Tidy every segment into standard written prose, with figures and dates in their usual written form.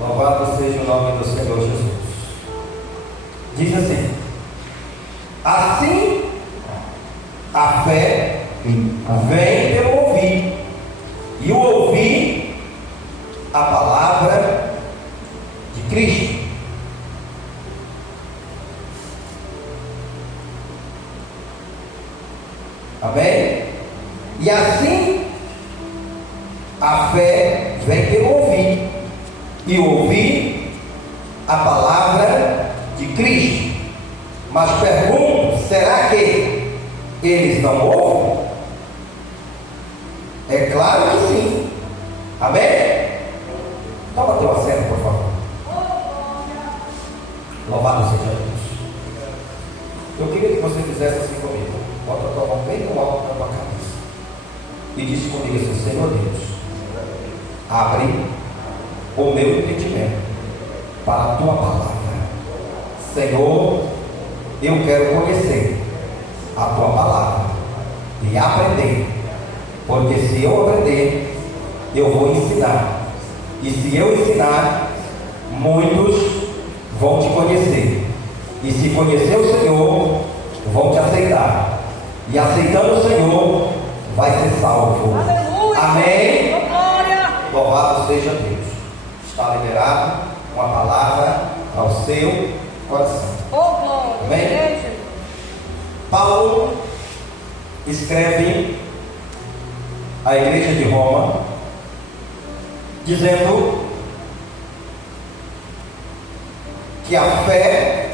Louvado seja o nome do Senhor Jesus. Diz assim: assim a fé vem pelo ouvir, e o ouvir a palavra de Cristo. Amém? E assim a fé vem pelo ouvir, e ouvir a palavra de Cristo. Mas pergunto: será que eles não ouvem? É claro que sim. Amém? Toma teu assento, por favor. Louvado seja Deus. Eu queria que você fizesse assim comigo. Bota a tua mão bem no alto da tua cabeça e diz comigo assim: Senhor Deus, abre o meu entendimento para a tua palavra. Senhor, eu quero conhecer a tua palavra e aprender, porque se eu aprender, eu vou ensinar, e se eu ensinar, muitos vão te conhecer, e se conhecer o Senhor, vão te aceitar, e aceitando o Senhor, vai ser salvo. Aleluia. Amém? Glória. Louvado seja Deus. Está liberado uma palavra ao seu coração. Oh, glória. Amém? Igreja. Paulo escreve à igreja de Roma, dizendo que a fé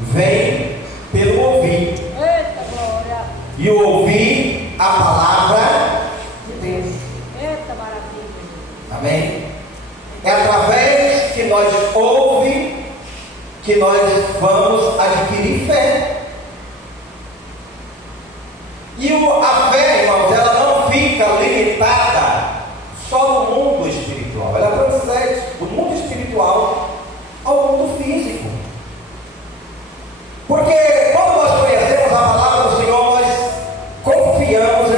vem pelo ouvir, Eita, glória. e ouvir a palavra de Deus. Eita, maravilha. Amém? É através que nós ouvimos que nós vamos adquirir fé. E a fé, irmãos, ela não fica limitada só no mundo espiritual. Ela transcende do mundo espiritual ao mundo físico. Porque quando nós conhecemos a palavra do Senhor, nós confiamos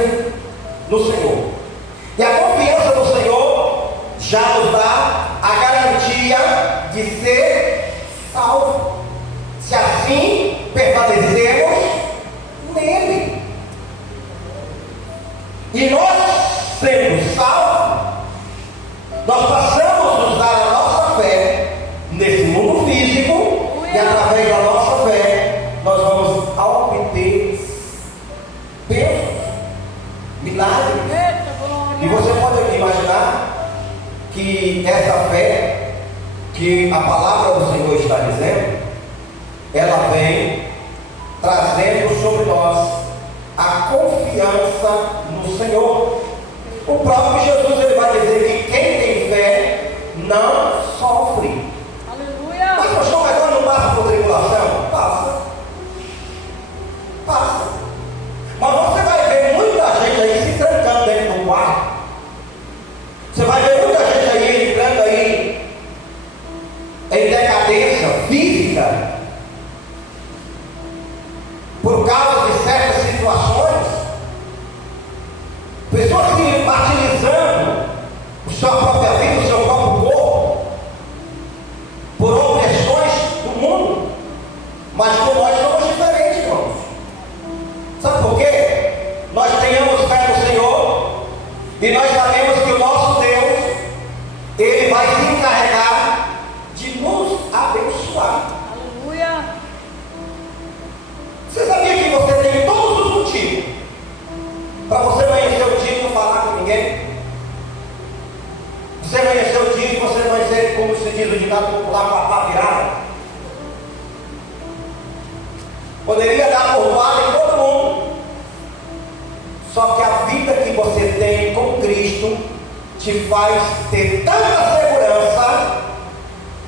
no Senhor. E a confiança no Senhor já nos dá a garantia de ser salvo, se assim permanecemos nele. E nós, sendo salvos, nós passamos a usar a nossa fé nesse mundo físico, e através da nossa fé nós vamos obter bênçãos, milagres. Eita, glória. E você pode imaginar que essa fé que a palavra do Senhor está dizendo, ela vem trazendo sobre nós a confiança no Senhor. O próprio Jesus, ele vai dizer que quem tem fé não sofre. Aleluia. Mas pastor, agora não passa por tribulação? Passa. Passa. Mas você vai ver muita gente aí se trancando dentro do quarto. Você vai ver muita gente aí entrando aí em decadência física por causa de certas situações. Pessoas se martirizando sua própria vida, o seu próprio corpo, por opressões do mundo. Mas com nós somos diferentes, irmãos. Sabe por quê? Nós tenhamos fé no Senhor e nós sabemos que o nosso Deus, ele vai se encarregar de nos abençoar. Aleluia. Você sabia que você tem todos os motivos para você amanhecer o dia e não falar com ninguém? Você amanhecer o dia e você amanhecer, como se diz o ditado popular, com a pá virada. Poderia dar porrada em todo mundo. Só que a vida que você tem com Cristo te faz ter tanta segurança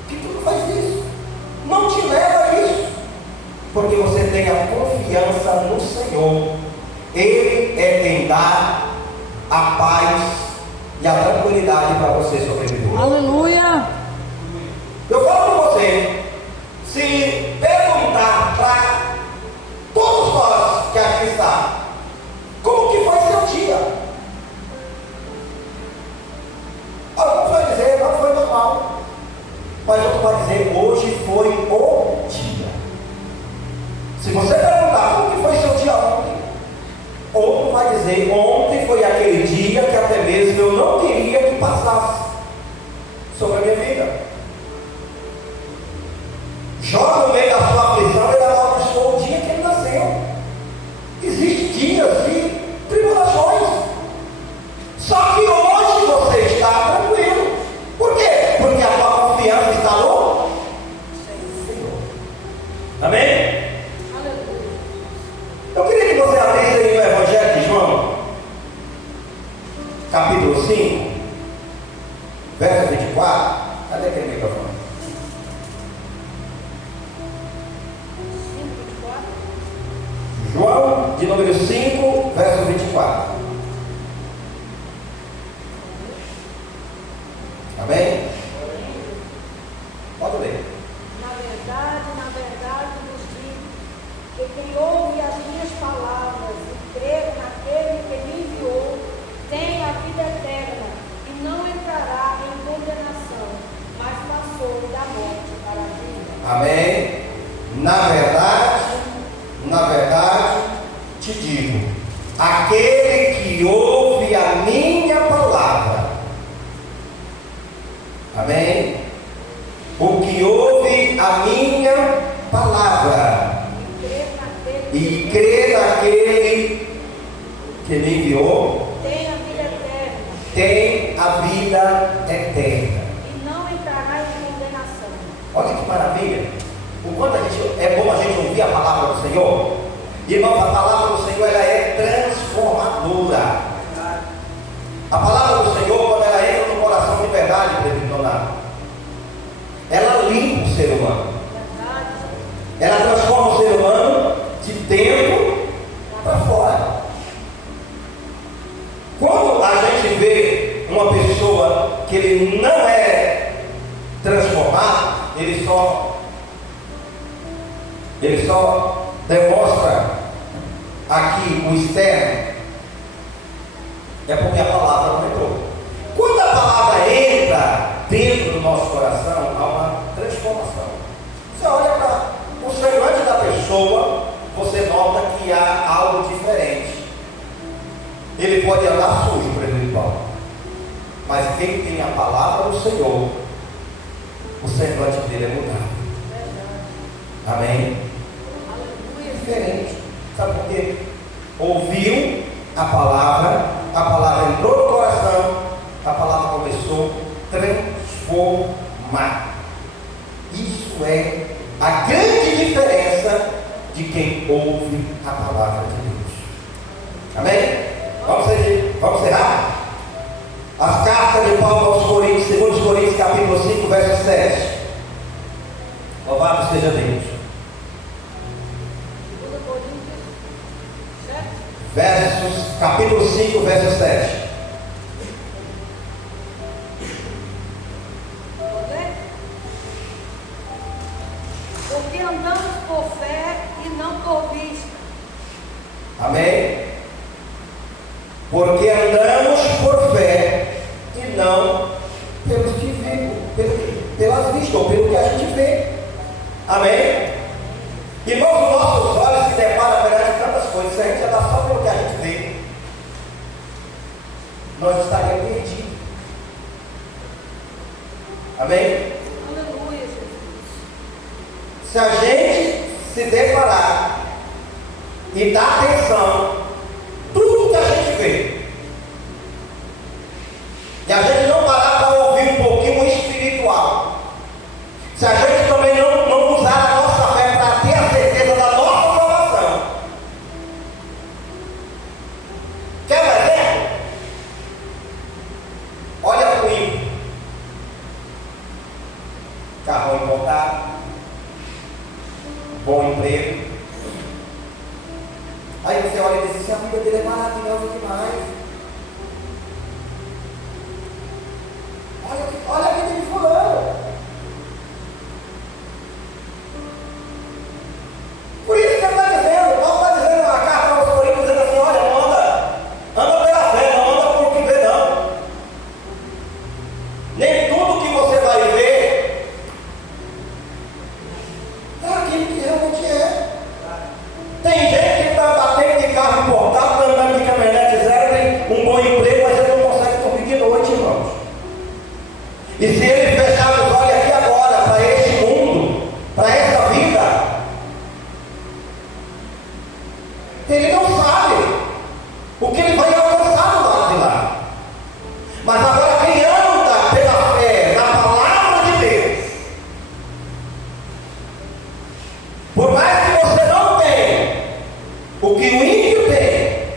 que tu não faz isso. Não te leva a isso. Porque você tem a confiança no Senhor. Ele é quem dá a paz e a tranquilidade para você sobreviver. Aleluia. Eu falo com você, se perguntar para todos nós que aqui está, como que foi seu dia? Alguns vão dizer, não foi normal. Mas outro vai dizer, hoje foi o dia. Se você perguntar como que foi seu dia ontem, outro vai dizer, ontem foi aquele dia que até mesmo eu não queria que passasse sobre a minha vida. Jó, no meio da sua aflição, ele amaldiçoou o dia que ele nasceu. Existem dias de tribulações. Só que hoje você está tranquilo. Por quê? Porque a tua confiança está no Senhor. Amém? Aleluia. Eu queria que você abrisse aí no Evangelho de João, capítulo 5, verso 24. Cadê aquele microfone? 5, 24. João, de número 5, verso 24. Amém? Pode ler. Na verdade vos digo que quem ouve as minhas palavras e crê naquele que me enviou, tem a vida eterna e não entrará em condenação, mas passou da morte para a vida. Amém? Na verdade, te digo, aquele que ouve a minha palavra, amém? O que ouve a minha palavra e crê naquele que me enviou, tem a vida eterna tem a vida eterna. e não entrará em condenação. Olha que maravilha! O quanto é bom a gente ouvir a palavra do Senhor. Irmãos, a palavra do Senhor ela é transformadora. A palavra do Senhor, quando ela entra no coração de verdade, ela limpa o ser humano. Ela transforma o ser humano de dentro para fora. Quando a gente vê uma pessoa que ele não é transformado, ele só demonstra aqui o externo, é porque a palavra não entrou. Quando a palavra entra dentro do nosso coração, há uma transformação. Você olha para o semblante da pessoa, você nota que há algo diferente. Ele pode andar sujo, por exemplo, mas quem tem a palavra do Senhor, o semblante dele é mudado. Amém? Diferente. Sabe por quê? Ouviu a palavra entrou no coração, a palavra começou a transformar. Isso é a grande diferença de quem ouve a palavra de Deus. Amém? Vamos encerrar? As cartas de Paulo aos Coríntios, 2 Coríntios, capítulo 5, verso 7. Louvado seja Deus. 2 Coríntios 7. Capítulo 5, verso 7. Porque andamos por fé e não por vista. Amém? Porque andamos por fé e não pelos que pelas vistas, ou pelo que a gente vê. Amém? Irmãos, os nossos olhos se deparam perante tantas coisas. Se a gente andar só pelo que a gente vê, nós estaríamos perdidos. Amém? Aleluia, Jesus. Se a gente se deparar e dar atenção tudo que a gente vê, e a gente não parar para ouvir um pouquinho o espiritual, se a gente também não usar a nossa fé para ter a certeza da nossa salvação, quer um exemplo? Olha para o ímpio, carro importado, bom emprego. Aí você olha e diz assim, a vida dele é maravilhosa demais. Olha a vida de fulano. Por isso que ele está dizendo, Paulo está dizendo na carta aos Coríntios, dizendo assim, olha, não anda pela fé, não anda por o que vê não. Nem tudo que você vai ver E se ele fechar os olhos aqui agora para este mundo, para essa vida, ele não sabe o que ele vai alcançar do lado de lá. Mas agora quem anda pela fé na palavra de Deus, por mais que você não tenha o que o ímpio tem,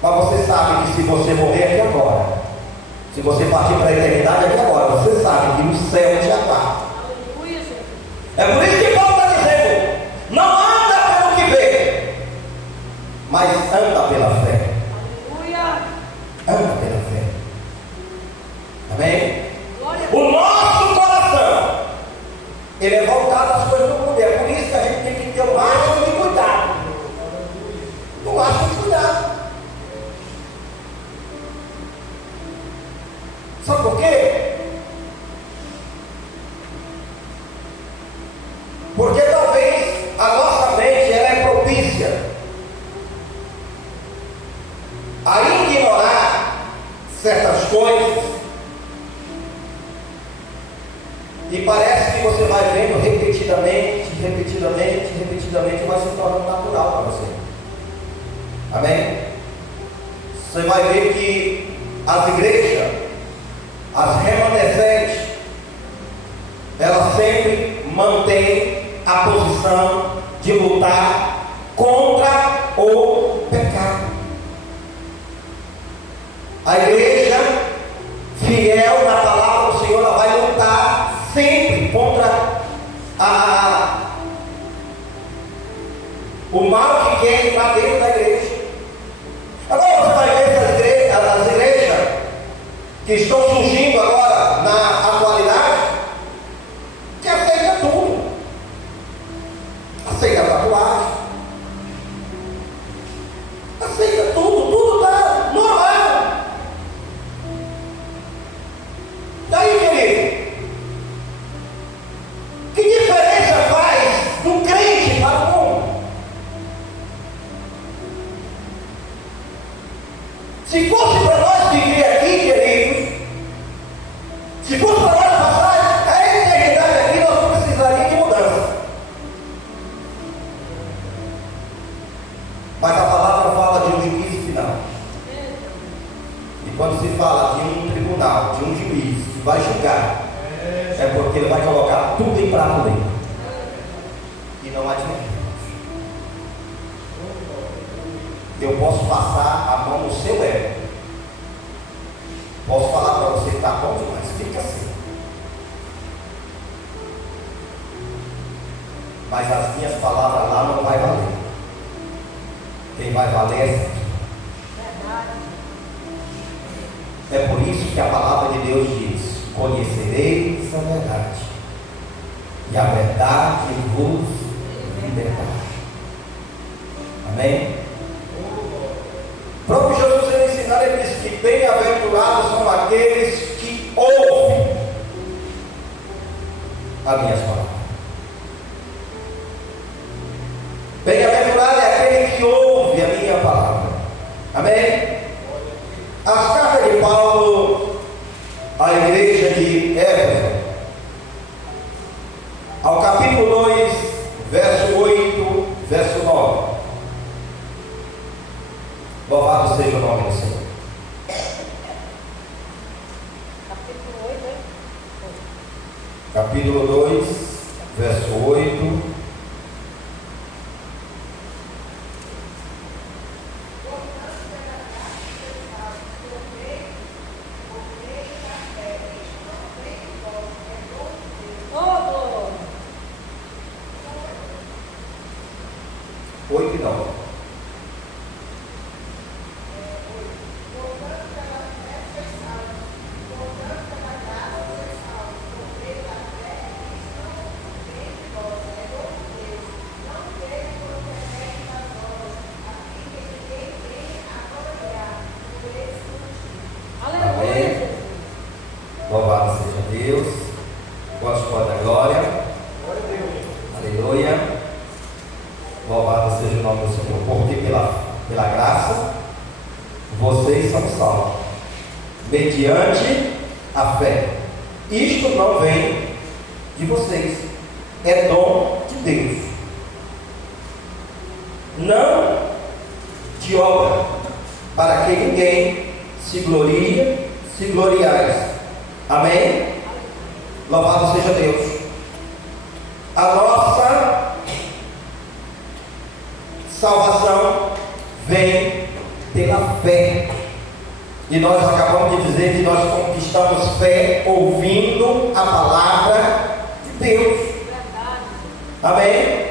mas você sabe que se você morrer aqui agora, se você partir para a eternidade aqui agora, você sabe que o céu te aguarda. É por isso que Paulo está dizendo: não anda pelo que vê, mas anda pela fé. Anda pela fé. Amém? O nosso coração, ele é voltado às coisas do mundo. É por isso que a gente tem que ter o máximo de cuidado. O máximo de cuidado. Sabe por quê? Porque talvez a nossa mente ela é propícia a ignorar certas coisas, e parece que você vai vendo repetidamente, vai se tornando natural para você. Amém? Você vai ver que as igrejas, as remanescentes, elas sempre mantêm a posição de lutar contra o pecado. A igreja fiel na palavra do Senhor, ela vai lutar sempre contra o mal que quer entrar dentro da igreja. Agora você vai ver as igrejas que estão surgindo agora na atualidade, que aceita tudo. Aceita a tatuagem, aceita tudo está normal. Daí, querido, que diferença faz do crente para o mundo? Se fosse para nós viver aqui, queridos, se fosse para nós passar a eternidade aqui, nós não precisaríamos de mudança. Mas a palavra fala de um juízo final. E quando se fala de um tribunal, de um juiz que vai julgar, é porque ele vai colocar tudo em prato limpo. E não adianta. Eu posso passar a mão no seu ego. Posso falar para você que está bom demais, fica assim. Mas as minhas palavras lá não vai valer. Quem vai valer é Deus. É por isso que a palavra de Deus diz: conhecereis a verdade, e a verdade vos libertará. Amém? O próprio Jesus, ele ensinar, ele diz que bem-aventurados são aqueles que ouvem as minhas palavras. Bem-aventurado é aquele que ouve a minha palavra. Amém? As cartas de Paulo à igreja de Éfeso, ao capítulo 2, verso 8, verso 9. Louvado seja o nome do Senhor. Capítulo 2, verso 8. Louvado seja Deus. Quantos podem dar glória? Aleluia. Louvado seja o nome do Senhor. Porque pela graça vocês são salvos mediante a fé. Isto não vem de vocês, é dom de Deus, não de obra, para que ninguém se gloriais. Amém? Louvado seja Deus. A nossa salvação vem pela fé. E nós acabamos de dizer que nós conquistamos fé ouvindo a palavra de Deus. Amém?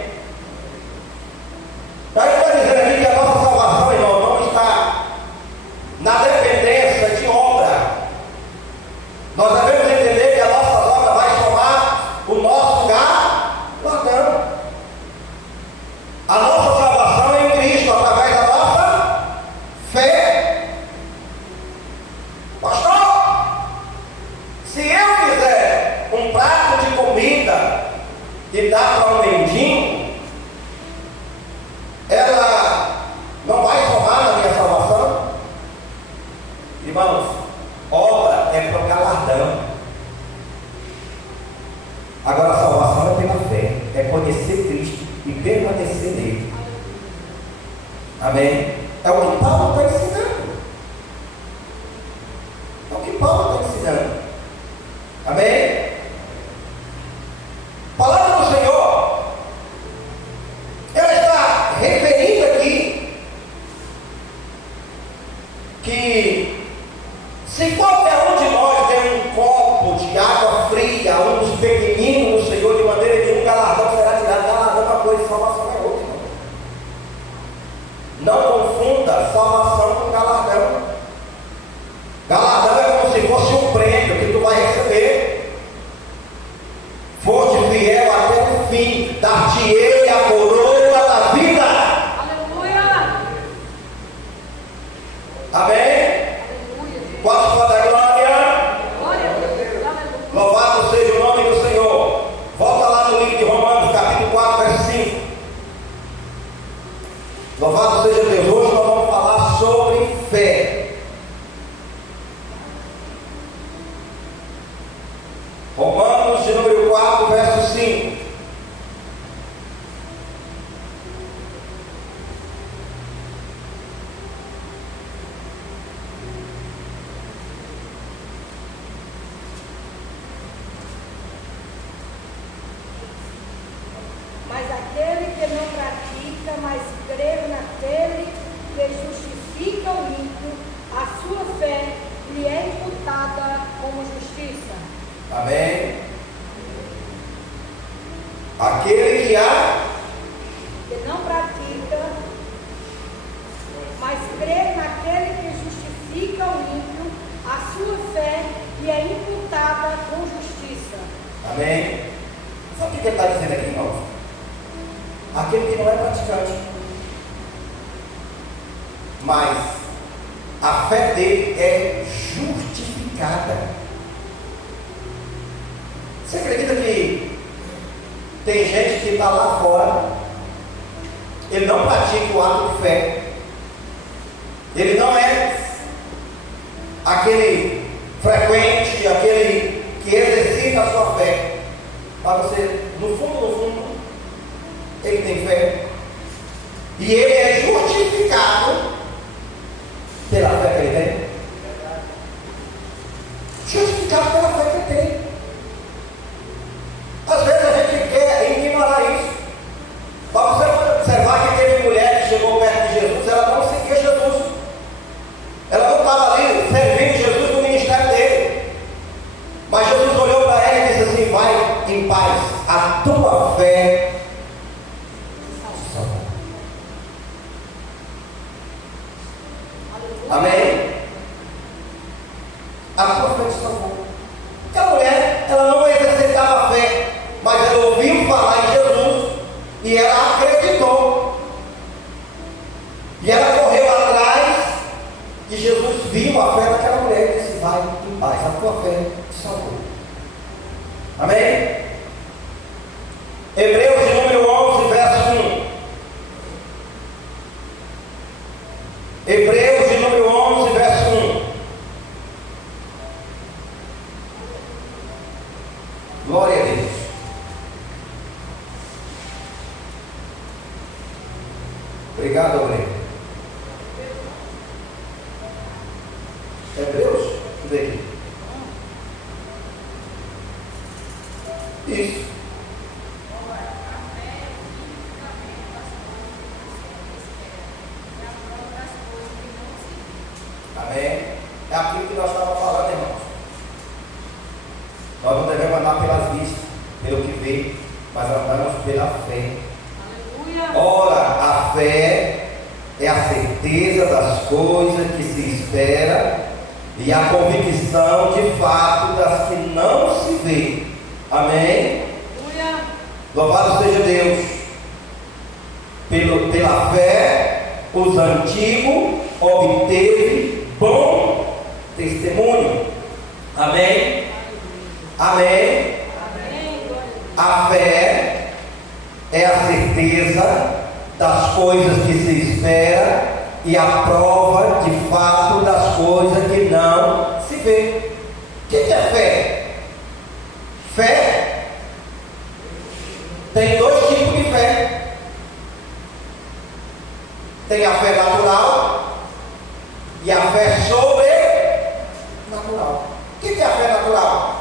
Aí está dizendo aqui que a nossa salvação, irmão, não está na dependência de obra. Nós devemos entender que a nossa obra vai tomar o nosso lugar? Não. A nossa salvação é em Cristo, através da nossa fé. Pastor, se eu quiser um prato de comida e dar para um mendigo, ela não vai somar na minha salvação? Irmãos, obra é para o galardão. Agora a salvação é pela fé, é conhecer Cristo e permanecer nele. Amém? É o que Paulo está ensinando. É o que Paulo está ensinando. Amém? Palavra do Senhor, ela está referindo aqui que se qualquer um de nós der um copo de água fria a um dos pequeninos do Senhor, de maneira que um galardão será tirado. Galardão é uma coisa, salvação é outra. Não confunda salvação com galardão. Galardão é como se fosse um prêmio que tu vai receber. Foste fiel até o fim, dar-te-ei a coroa da vida. Aleluia! Amém? Quantos podem dar glória? Glória a Deus! Aleluia! Louvado seja o nome do Senhor. Volta lá no livro de Romanos, capítulo 4, verso 5. Louvado seja Deus. Hoje nós vamos falar sobre fé. Romanos de número 4, verso 5. Mas aquele que não pratica, mas crê naquele que justifica o ímpio, a sua fé lhe é imputada como justiça. Amém? Aquele que há, Que não pratica, mas crê naquele que justifica o ímpio, a sua fé lhe é imputada com justiça. amém? Sabe o que ele está dizendo aqui, irmãos? Aquele que não é praticante, mas a fé dele é justificada. Você acredita que tem gente que está lá fora, ele não pratica o ato de fé, ele não é aquele frequente, aquele que exercita a sua fé, mas você, no fundo, ele tem fé, e ele é justificado pela fé que ele tem. Justificado pela fé que ele tem. Às vezes a gente quer ignorar isso. Mas você pode observar que teve mulher que chegou perto de Jesus, ela não seguia Jesus. Ela não estava ali servindo Jesus no ministério dele. Mas Jesus olhou para ela e disse assim: vai em paz, a tua fé te salvou. Amém? A tua fé te salvou. Porque a mulher, ela não exercitava a fé, mas ela ouviu falar em Jesus e ela acreditou. E ela correu atrás e Jesus viu a fé daquela mulher e disse: vai em paz, a tua fé te salvou. Amém? Hebreus de número 11, verso 1. Hebreus de número 11, verso 1. Glória a Deus. Obrigado, Aurélio. Hebreus? Deixa eu ver aqui. Isso. Amém? É aquilo que nós estávamos falando, irmãos. Nós não devemos andar pelas vistas, pelo que vê, mas andamos pela fé. Aleluia. Ora, a fé é a certeza das coisas que se espera e a convicção de fato das que não se vê. Amém? Aleluia. Louvado seja Deus. Pela fé, os antigos obteve bom testemunho. Amém? Amém? Amém. A fé é a certeza das coisas que se espera e a prova de fato das coisas que não se vê. O que é fé? Fé tem dois tipos de fé. Tem a fé natural e a fé sobrenatural. O que é a fé natural?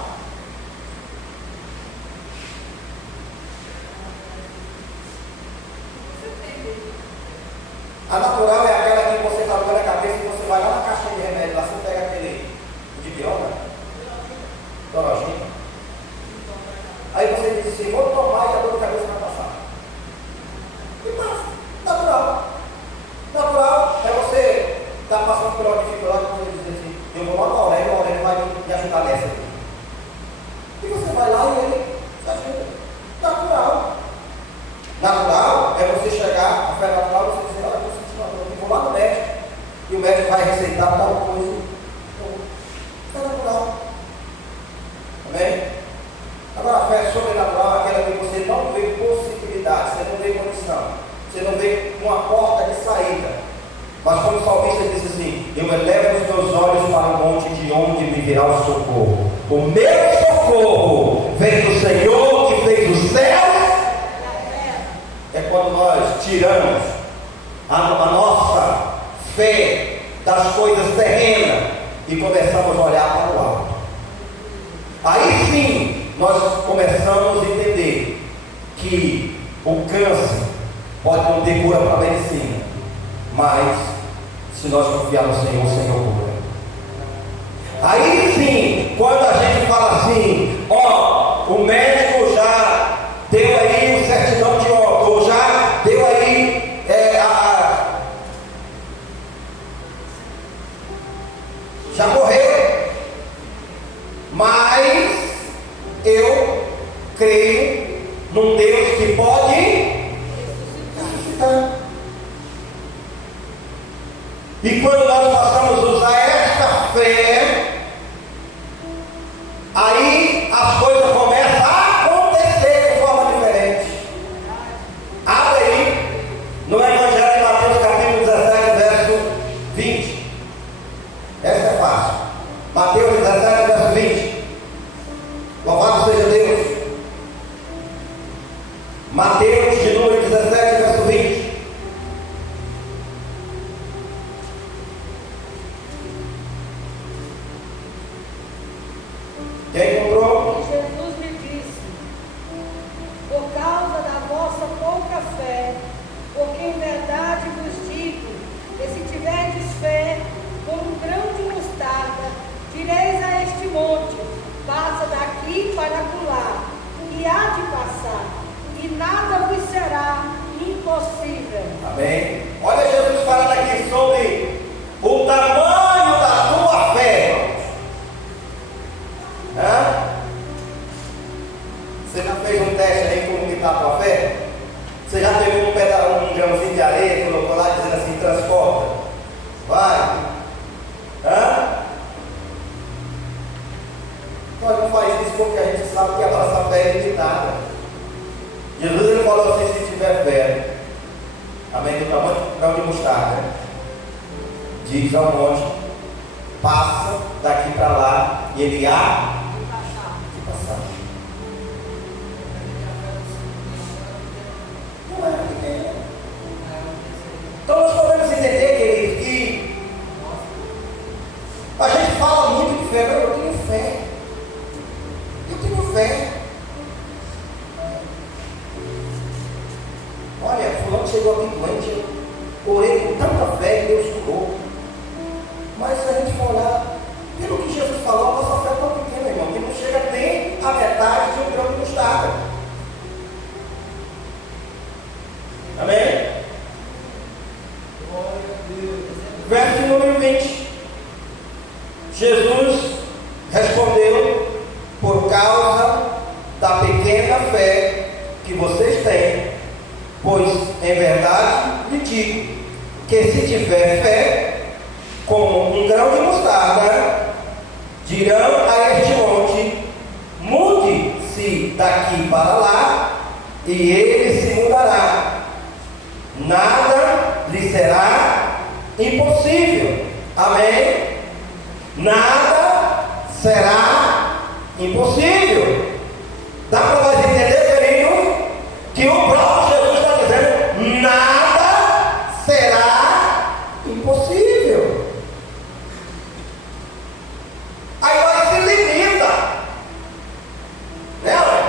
A natural é aquela que você está dando a cabeça e você vai lá na caixa de remédio, lá você pega aquele de biona, torogina. Aí você diz assim, vou tomar e a dor de cabeça vai passar. E passa. Natural. Natural é você estar passando por uma dificuldade e você dizer assim, eu vou lá no Aurélio, o Aurélio vai me ajudar nessa aqui. E você vai lá e ele te ajuda. Natural. Natural é você chegar, a fé natural é você dizer, olha, eu vou lá no médico e o médico vai receitar tal coisa. Então, é natural. Amém? Agora a fé sobrenatural é aquela que você não vê possibilidade, você não vê condição, você não vê uma porta de saída. Mas como o salmista diz assim, eu elevo os meus olhos para o monte de onde me virá o socorro. O meu socorro vem do Senhor que fez os céus. É quando nós tiramos a nossa fé das coisas terrenas e começamos a olhar para o alto. Aí sim nós começamos a entender que o câncer pode não ter cura para a medicina, mas se nós confiarmos no Senhor, o Senhor cura. Aí sim, quando a gente fala assim, ó, o médico já deu aí o certidão de óbito, ou já deu aí já morreu, mas eu creio num Deus que pode ressuscitar. E quando nós passamos a usar esta fé, aí as coisas começam a acontecer de forma diferente. Abre aí no Evangelho de Mateus capítulo 17, verso 20. Essa é fácil. Mateus 17, verso 20. Louvado seja Deus. Mateus de número 17, verso 20. Quem encontrou? E Jesus me disse, por causa da vossa pouca fé, porque em verdade vos digo, que se tiverdes fé, como um grão de mostarda, direis a este monte, passa daqui para acolá, e há de passar, e nada vos será impossível. Amém. Olha Jesus falando aqui sobre o tamanho da tua fé, irmãos. Você já fez um teste aí como que está a tua fé? Você já pegou um grãozinho de areia e colocou lá dizendo assim, transporta? Vai. Nós não faz isso porque a gente sabe que a nossa fé é limitada. Jesus ele falou assim, se tiver fé, amém, do tamanho do grão de mostarda, diz ao monte, passa daqui para lá, e ele há de passar. que se tiver fé, como um grão de mostarda, dirão a este monte: mude-se daqui para lá, e ele se mudará. Nada lhe será impossível. Amém? Nada será impossível. Dá para nós entender, querido, que o próprio Jesus está dizendo: nada será impossível. Aí nós se limita, né, ué?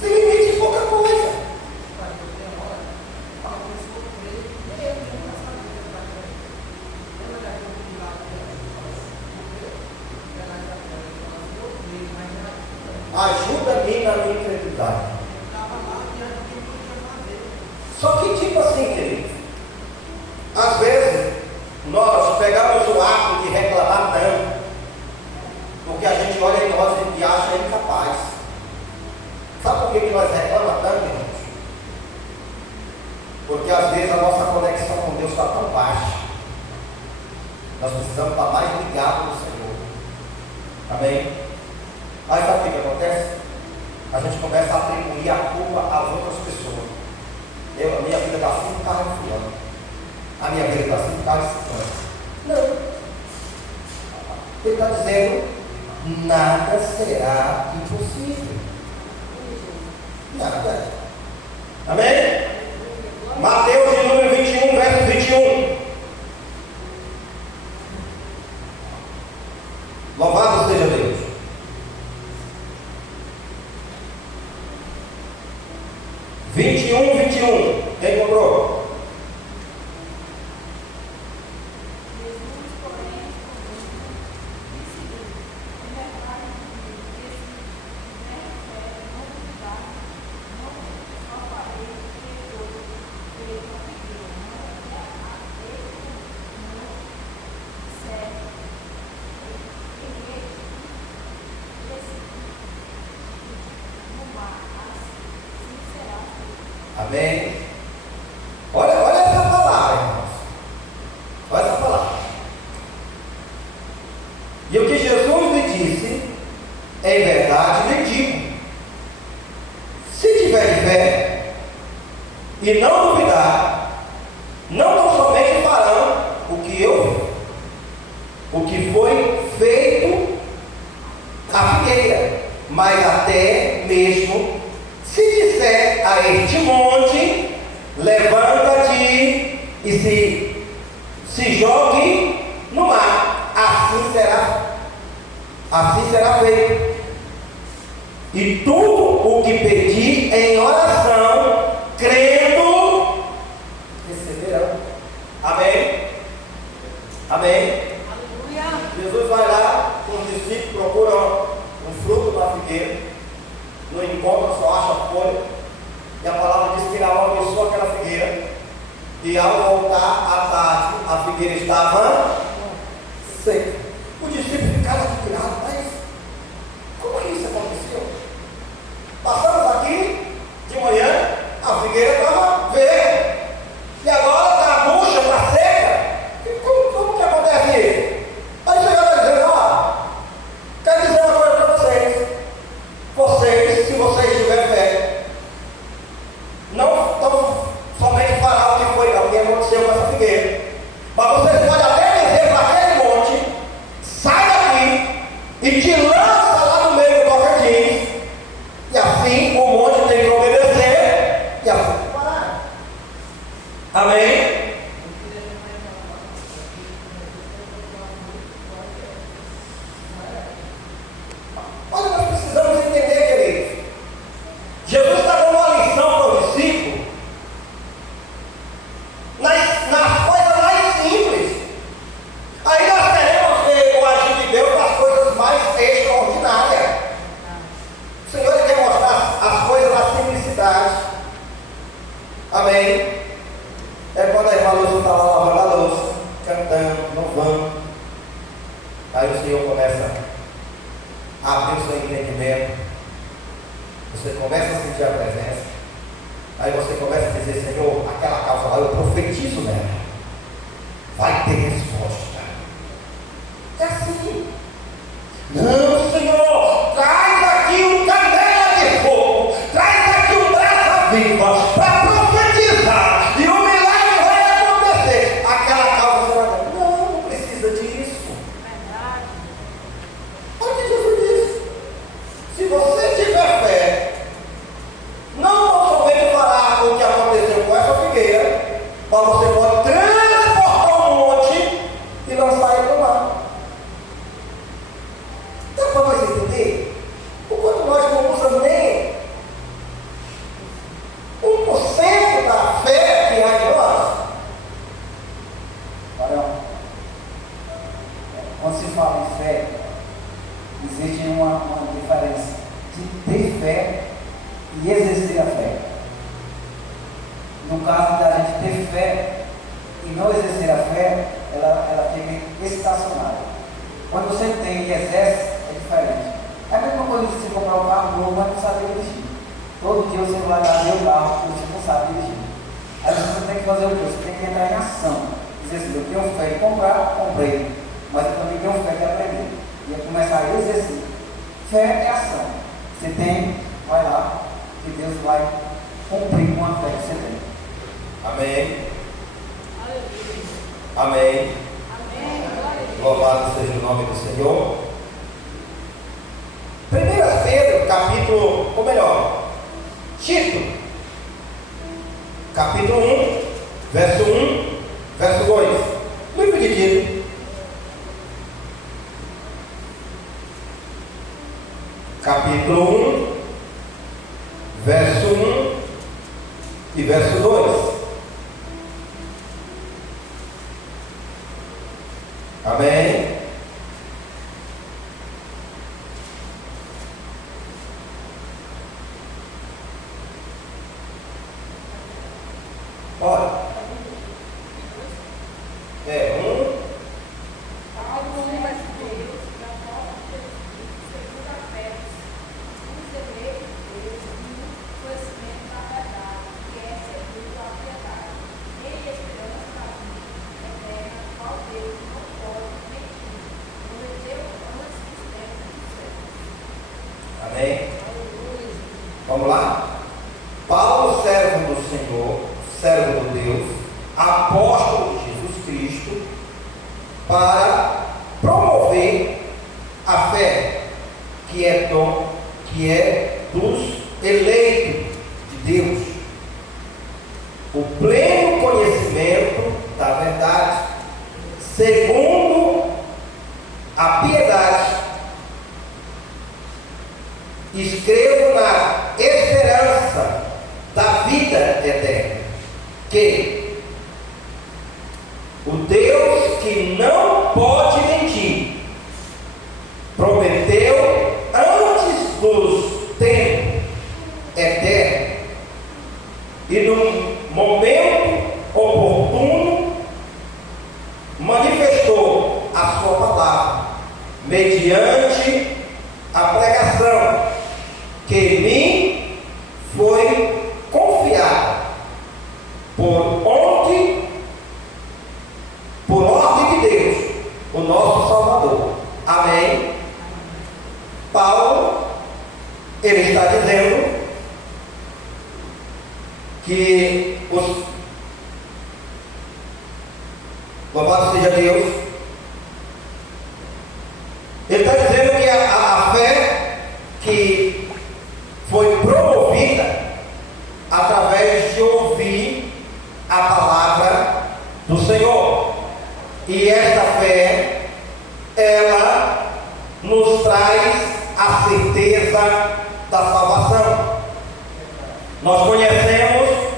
Se limita em pouca coisa. Ajuda-me na minha incredulidade. Só que tipo assim, querido, às vezes nós pegamos o ato de reclamar tanto, porque a gente olha em nós e acha incapaz. Sabe por que nós reclamamos tanto, irmãos? Porque às vezes a nossa conexão com Deus está tão baixa. Nós precisamos estar mais ligados no Senhor. Amém? Mas sabe o que acontece? A gente começa a atribuir a culpa às outras pessoas. A minha vida está assim por causa do fulano. A minha vida está assim por causa do fulano. Não. Ele está dizendo: nada será impossível. Nada. Amém? Mateus de número 21, verso 21. Louvado seja Deus. 21. Quem encontrou? Amém? Olha essa palavra, irmãos. Olha essa palavra. E o que Jesus lhe disse, em verdade lhe digo: se tiver fé e não duvidar, não tão somente farão o que foi feito à figueira, mas até mesmo se disser a este monte: levanta-te e se jogue no mar, assim será feito. E tudo o que pedir em oração, crendo, receberão. Amém? Amém? Aleluia. Jesus vai lá com os discípulos, procuram um fruto da figueira, não encontra, só acha folha, e a palavra diz que ele amaldiçoou aquela figueira, e ao voltar à tarde, a figueira estava seca. Os discípulos ficaram admirados: mas como que isso aconteceu? Passamos aqui de manhã, a figueira estava verde, e agora está murcha, está seca. Como que acontece isso? Aí chega lá dizendo: ó, quero dizer uma coisa para vocês. Se vocês tiverem fé, não somente fará o que aconteceu com essa figueira, mas vocês podem até dizer para aquele monte: sai daqui e te lança lá no meio do Tocantins, e assim o monte tem que obedecer, e assim parar. Amém? Olha, nós precisamos entender, queridos. Jesus está dando uma lição para os discípulos nas coisas mais simples. Aí nós queremos ver o agir de Deus nas coisas mais extraordinárias. O Senhor quer mostrar as coisas na simplicidade. Amém? É quando a irmã Lúcia está lá lavando a louça, cantando, louvando. Aí o Senhor começa a abrir o seu entendimento. Você começa a sentir a presença. Aí você começa a dizer: Senhor, aquela calça lá, eu profetizo nela. diferença de ter fé e exercer a fé. No caso da gente ter fé e não exercer a fé, ela fica estacionária. Quando você tem e exerce, é diferente. É a mesma coisa que você comprar um carro novo, mas não sabe dirigir. Todo dia você vai lá ver o carro que você não sabe dirigir. Aí você tem que fazer o quê? Você tem que entrar em ação. Dizer assim, eu tenho fé de comprar, comprei. Mas eu também tenho fé de aprender. E é começar a exercer. Fé é ação. Você tem, vai lá, que Deus vai cumprir com a fé que você tem. Amém. Amém. Louvado seja o nome do Senhor. 1 Pedro, capítulo, ou melhor, Tito, capítulo 1, verso 1, verso 2. Livro de Tito. Capítulo 1, verso 1 e verso 2. Amém. Olha. Amém? Vamos lá? Paulo, servo do Senhor, servo de Deus, apóstolo de Jesus Cristo, para promover a fé que é dom, que é dos eleitos de Deus, o pleno conhecimento da verdade, segundo a piedade. Escrevo na esperança da vida eterna, que o Deus que não pode mentir, prometeu antes dos tempos eternos, e no momento oportuno manifestou a sua palavra, mediante a pregação que me foi confiada por ordem de Deus, o nosso Salvador. Amém? Paulo, ele está dizendo que louvado seja Deus, ele está dizendo que a fé que foi promovida através de ouvir a palavra do Senhor. E esta fé, ela nos traz a certeza da salvação. Nós conhecemos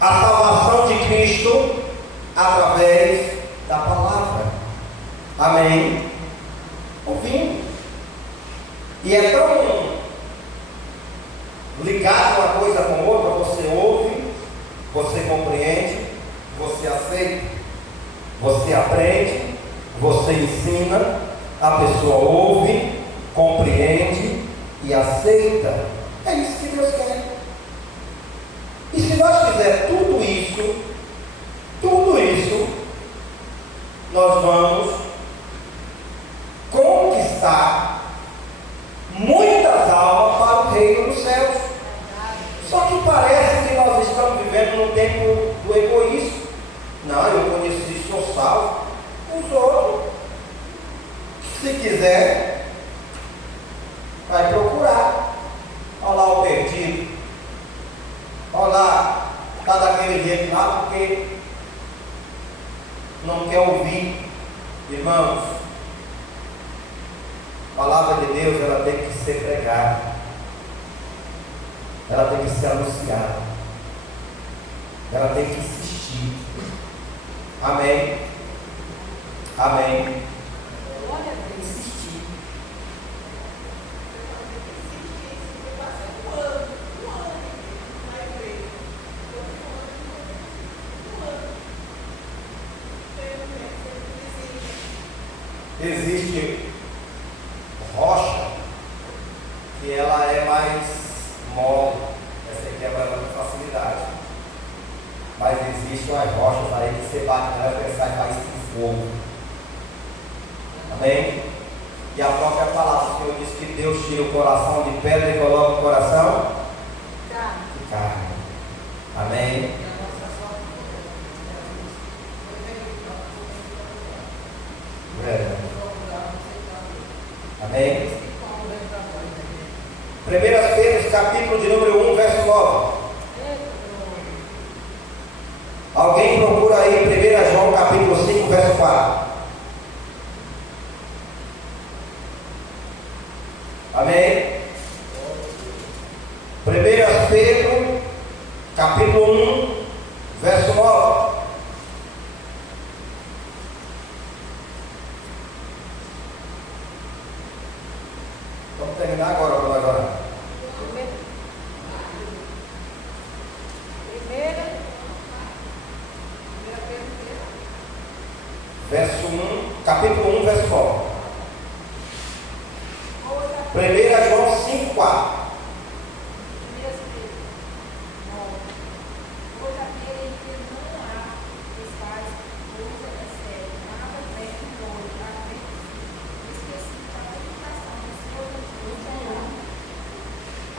a salvação de Cristo através da palavra. Amém? Ouvindo. E é tão ligado uma coisa com outra. Você ouve, você compreende, você aceita, você aprende, você ensina, a pessoa ouve, compreende e aceita. É isso que Deus quer. E se nós fizermos tudo isso, nós vamos conquistar muitas almas para o reino dos céus. Só que parece que nós estamos vivendo no tempo do egoísmo. Não, eu conheci, sou salvo. Os outros, se quiser, vai procurar. Olha lá o perdido. Olha lá, está daquele jeito lá porque não quer ouvir. Irmãos, a palavra de Deus, ela tem que ser pregada, ela tem que ser anunciada, ela tem que insistir. Amém? Amém? Insistir. existe rocha que ela é mais mole, essa aí quebra com facilidade. Mas existem umas rochas aí que você bate nela e sai faz com fogo. Amém? E a própria palavra do Senhor diz que Deus tira o coração de pedra e coloca o coração de carne. Amém? Amém? 1 Pedro, capítulo de número 1, verso 9. Alguém procura aí 1 João, capítulo 5, verso 4. Amém? 1 Pedro, capítulo 1, verso 9. Vamos terminar agora, vamos agora. Verso 1, capítulo 1, verso 9. 1 João 5, 4.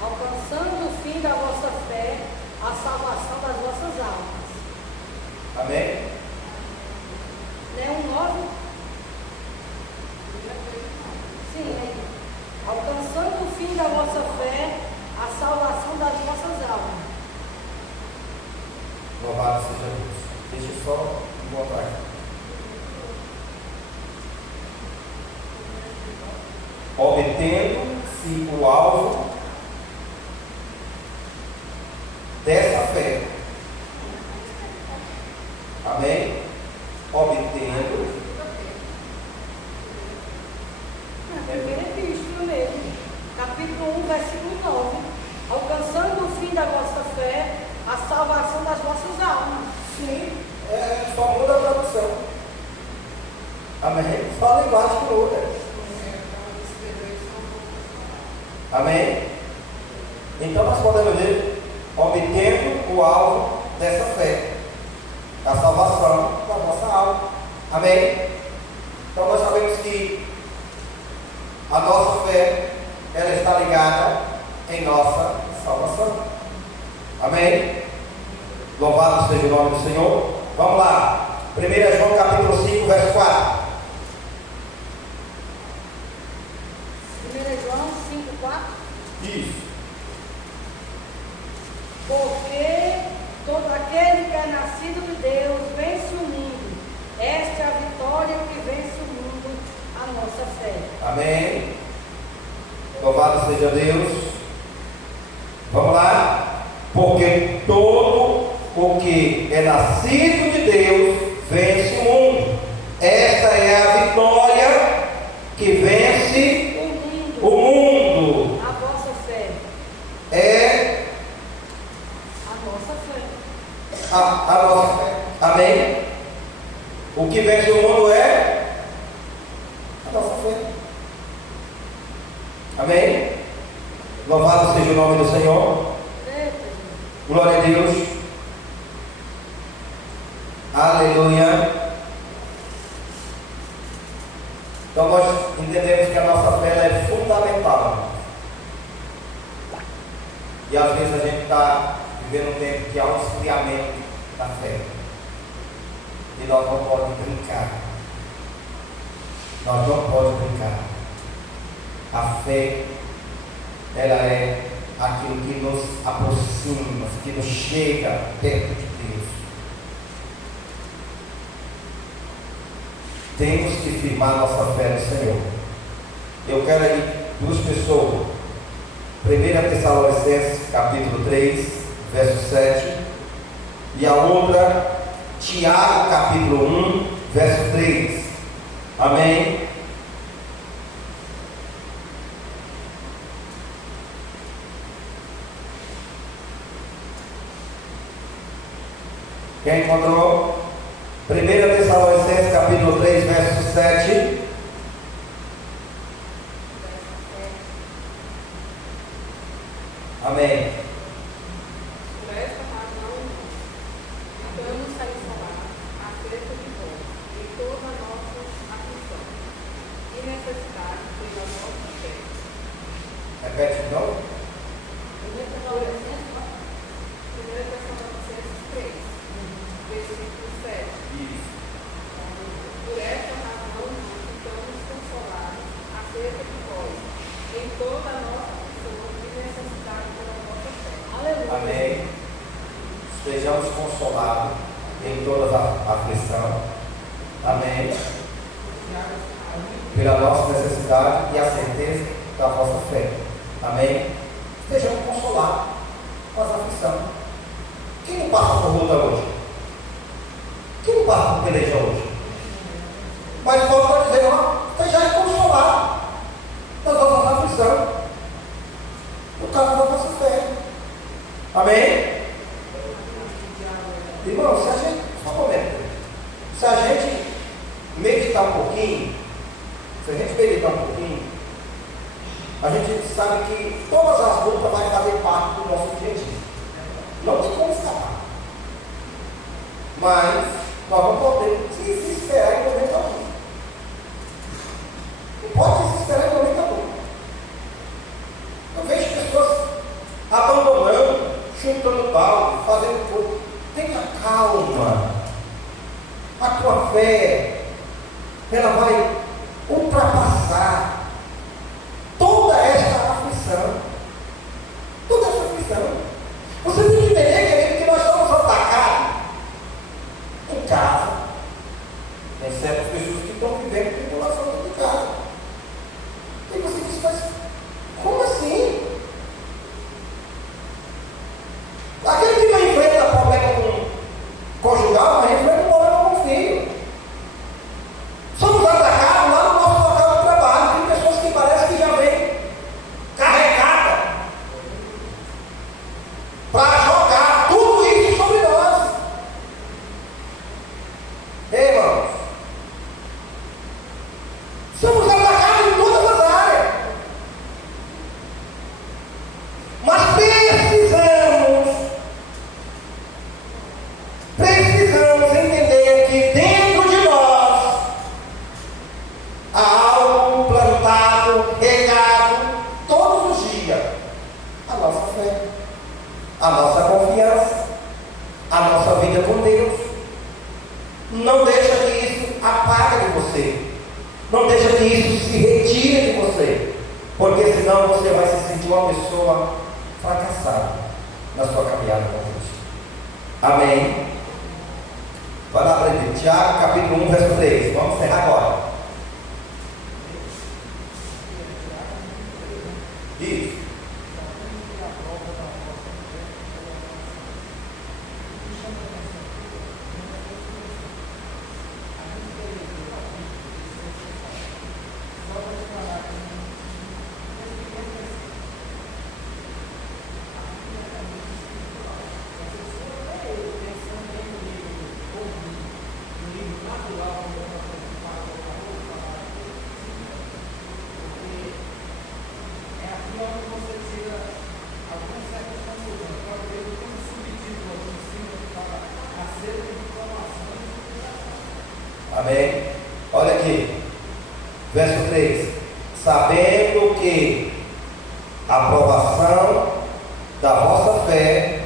Alcançando o fim da vossa fé, a salvação das vossas almas. Amém? Não é um 9? Sim, aí. Alcançando o fim da vossa fé, a salvação das vossas almas. Louvado seja Deus. Deixa eu só encontrar aqui. Obtendo-se o alvo dessa fé. Amém? Obtendo. Na primeira epístola mesmo, capítulo 1, versículo 9. Alcançando o fim da vossa fé, a salvação das vossas almas. Sim, só muda a tradução. Amém? Só a linguagem que muda. Amém? Então nós podemos ver, obtendo o alvo dessa fé, a salvação da nossa alma. Amém? Então nós sabemos que a nossa fé, ela está ligada em nossa salvação. Amém? Louvado seja o nome do Senhor. Vamos lá. 1 João capítulo 5, verso 4. 1 João 5, 4. Isso. Porque todo aquele que é nascido de Deus vence o mundo. Esta é a vitória que vence o mundo, a nossa fé. Amém. Louvado seja Deus. Vamos lá. Porque todo o que é nascido de Deus vence o mundo. Esta é a vitória que vence o mundo. A vossa fé. É A nossa fé. a nossa fé. Amém? O que vence o mundo é a nossa fé. Amém? Louvado seja o nome do Senhor. Glória a Deus. Aleluia. Então nós entendemos que a nossa fé ela é fundamental. E às vezes a gente está vivendo um tempo que há um esfriamento da fé. E nós não podemos brincar. Nós não podemos brincar. A fé, ela é aquilo que nos aproxima, que nos chega perto de Deus. Temos que firmar nossa fé no Senhor. Eu quero aí duas pessoas. 1 Tessalonicenses capítulo 3, verso 7. E a outra, Tiago capítulo 1, verso 3. Amém? Quem encontrou? 1 Tessalonicenses capítulo 3, verso 7. Amém. Por esta razão, ficamos a isolar acerca de vós, em toda a nossa aflição e necessidade pela nossa fé. Repete de novo. 1 Tessalonicenses 3, versículo 7. Isso. Por esta razão, ficamos consolados acerca de vós, em toda a nossa aflição e necessidade pela nossa fé. Aleluia. Amém. Estejamos consolados em toda a aflição. Amém. Pela nossa necessidade e a certeza da vossa fé. Amém. Estejamos consolados com as aflições. Quem não passa por luta hoje? Quem não passa por peleja hoje? Mas Paulo está dizendo, ó, estejamos consolados das vossas aflições. Por causa da vossa fé. Amém? Irmão, se a gente, só um momento, se a gente meditar um pouquinho, a gente sabe que todas as lutas vão fazer parte do nosso dia a dia. Não tem como escapar. Mas nós não podemos desesperar em momento algum. Não pode desesperar em momento algum. Eu vejo pessoas abandonando, chutando balde, fazendo coisa. Tenha calma. A tua fé, ela vai ultrapassar toda esta aflição. Toda essa aflição. Você tem que entender, querido, que nós somos atacados em casa. Tem certas pessoas que estão vivendo tribulação dentro de casa. E você diz, mas como assim? Aquele que não enfrenta problema conjugal, mas enfrenta um problema com o filho. Somos atacados lá no nosso local de trabalho. Tem pessoas que parecem que já vêm carregadas para jogar tudo isso sobre nós. Ei, irmãos, somos atacados em todas as áreas. Mas precisamos entender que dentro de nós há algo plantado, regado todos os dias. A nossa fé, a nossa confiança, a nossa vida com Deus. Não deixa que isso apague de você. Não deixa que isso se retire de você. Porque senão você vai se sentir uma pessoa fracassada na sua caminhada com Deus. Amém? Vai lá para ele. Tiago capítulo 1, verso 3. Vamos encerrar agora. Isso. Amém? Olha aqui, verso 3: sabendo que a aprovação da vossa fé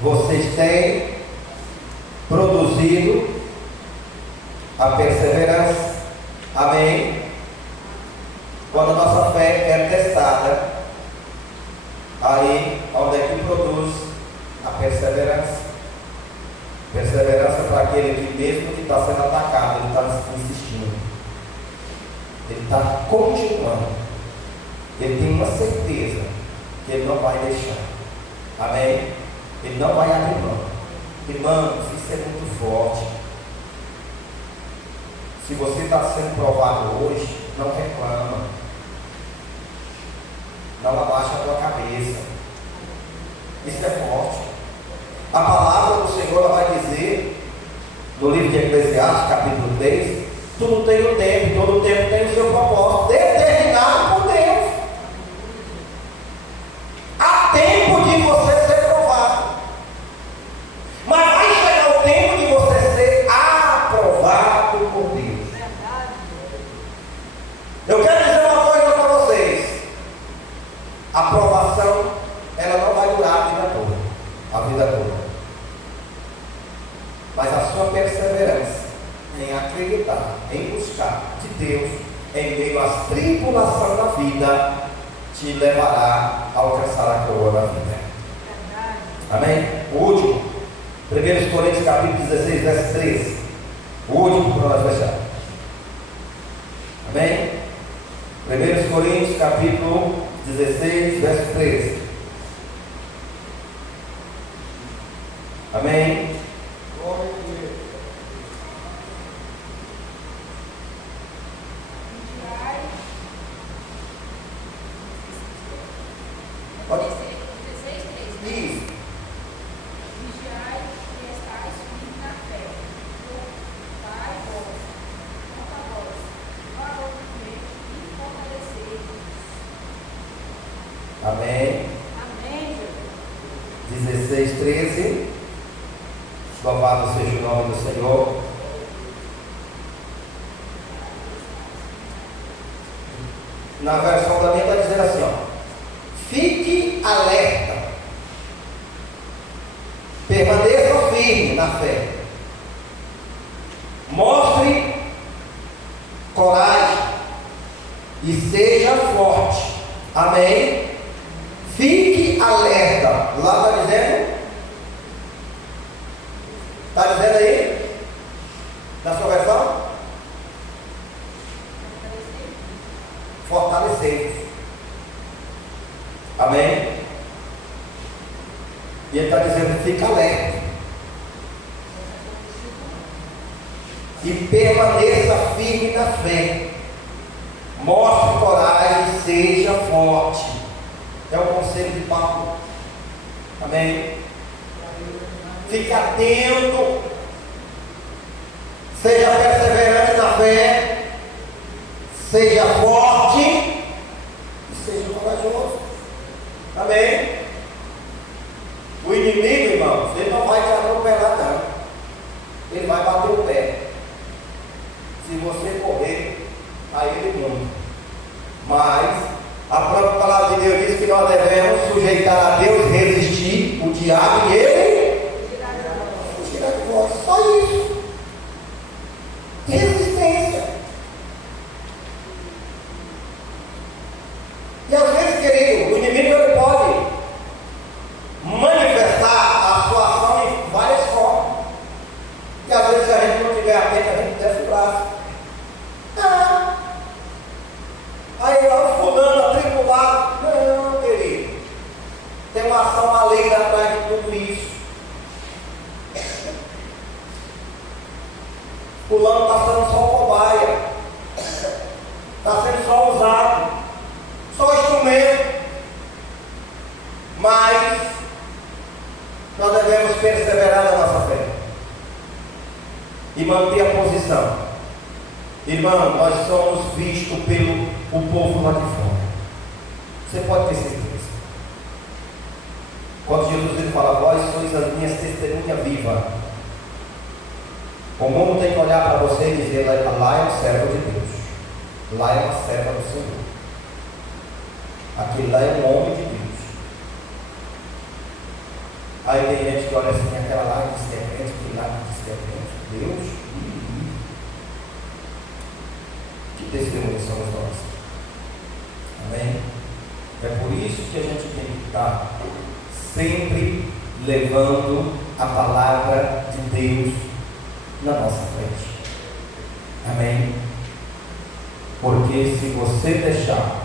vocês têm produzido a perseverança. Amém? Quando a nossa fé é testada, aí onde é que produz a perseverança? Perseverança para aquele que, mesmo que está sendo atacado, ele está insistindo, ele está continuando, ele tem uma certeza que ele não vai deixar. Amém? Ele não vai abrir mão. Irmãos, isso é muito forte. Se você está sendo provado hoje, não reclama, não abaixa a tua cabeça. Isso é forte. A palavra do Senhor ela vai dizer, no livro de Eclesiastes, capítulo 3, tudo tem o tempo, todo tempo tem o seu propósito, determinado por Deus. Há tempo vida te levará a alcançar a coroa da vida. Amém? O último, 1 Coríntios capítulo 16, verso 13. O último para nós fechar. Amém? 1 Coríntios capítulo 16, verso 13. Amém? Pode? 16:3. Isso. Vigiai e estais firmes na fé. Pai vós, quanto a vós, valorosamente e fortalecei-vos. Amém. Amém, Jesus. 16, 13. Louvado seja o nome do Senhor. Na versão da minha está dizendo assim, ó. Fique alerta. Permaneça firme na fé. Mostre coragem e seja forte. Amém? Fique alerta. Lá está dizendo? Está dizendo aí? Na sua versão? Fortalecer. Amém? E ele está dizendo: fica alerta. E permaneça firme na fé. Mostre coragem e seja forte. É o conselho de Paulo. Amém? Fique atento. Seja perseverante na fé. Seja forte. E seja corajoso. Amém? O inimigo, irmãos, ele não vai te atropelar, não. Ele vai bater o pé. Se você correr, aí ele manda. Mas a própria palavra de Deus diz que nós devemos sujeitar a Deus, resistir o diabo e ele tirar de nós. Só isso. Resistência. E às vezes, querido, o inimigo ele pode manifestar a sua ação em várias formas. E às vezes, se a gente não tiver atento, a gente desce o braço. Aí, ó, fulano atribulado. Não, querido. Tem uma ação maligna atrás de tudo isso. Fulano está sendo só cobaia. Está sendo só usado. Só instrumento. Mas nós devemos perseverar na nossa fé e manter a posição. Irmão, nós somos vistos pelo o povo lá de fora. Você pode ter certeza. Quando Jesus ele fala: vós sois as minhas testemunhas vivas. O mundo tem que olhar para você e dizer: lá é um servo de Deus. Lá é uma serva do Senhor. Aquele lá é um homem de Deus. Aí tem gente que olha assim: aquela lá é descrente, que lá é descrente. Deus, que testemunhas somos nós. Amém? É por isso que a gente tem que estar sempre levando a palavra de Deus na nossa frente. Amém? Porque se você deixar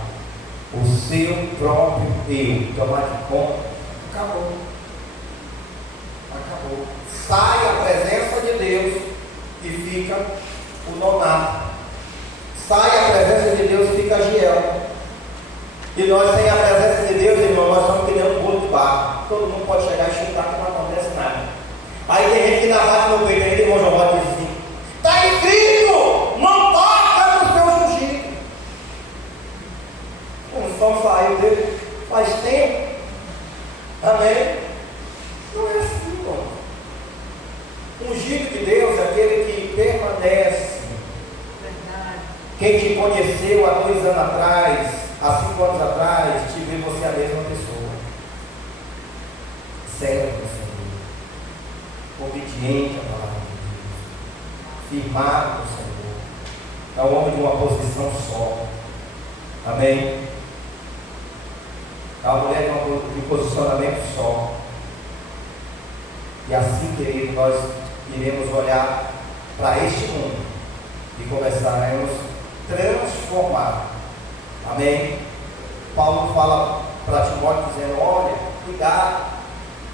o seu próprio eu tomar de conta, acabou. Acabou. Sai a presença de Deus e fica o nonato. Sai a presença de Deus e fica Giel. E nós, sem a presença de Deus, irmão, nós estamos criando um bolo de barro. Todo mundo pode chegar e chutar que não acontece nada. Aí tem gente que ainda bate no peito, ainda irmão João diz assim: está escrito, não toca nos teus ungidos. O som saiu dele faz tempo. Amém? Não é assim, irmão. Ungido de Deus é aquele que permanece. Quem te conheceu há 2 anos atrás, há 5 anos atrás, te vê você a mesma pessoa. Servo do Senhor, obediente à palavra de Deus, firmado no Senhor, é um homem de uma posição só. Amém? A mulher de um posicionamento só. E assim, querido, nós iremos olhar para este mundo e começaremos a transformar. Amém? Paulo fala para Timóteo dizendo: olha, cuidado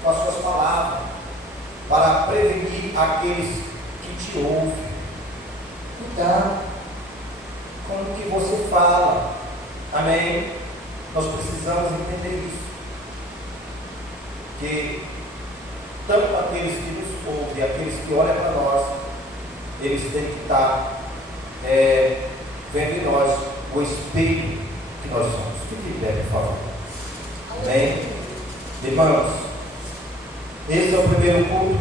com as suas palavras, para prevenir aqueles que te ouvem. Cuidado com o que você fala. Amém? Nós precisamos entender isso. Que tanto aqueles que nos ouvem, aqueles que olham para nós, eles têm que estar vendo em nós o espelho que nós somos. Fique de pé, por favor. Amém? Irmãos, esse é o primeiro culto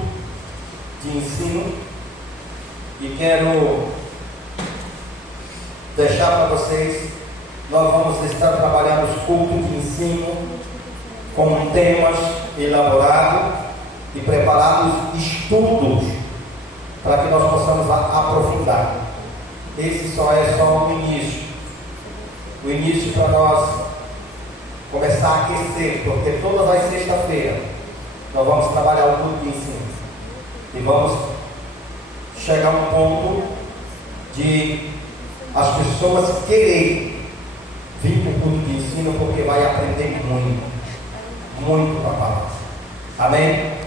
de ensino e quero deixar para vocês. Nós vamos estar trabalhando os cultos de ensino com temas elaborados e preparados estudos para que nós possamos aprofundar. Esse só é o início. O início para nós começar a aquecer, porque todas as sexta-feira nós vamos trabalhar o culto de ensino e vamos chegar a um ponto de as pessoas quererem vir para o culto de ensino, porque vai aprender muito, muito da palavra. Amém?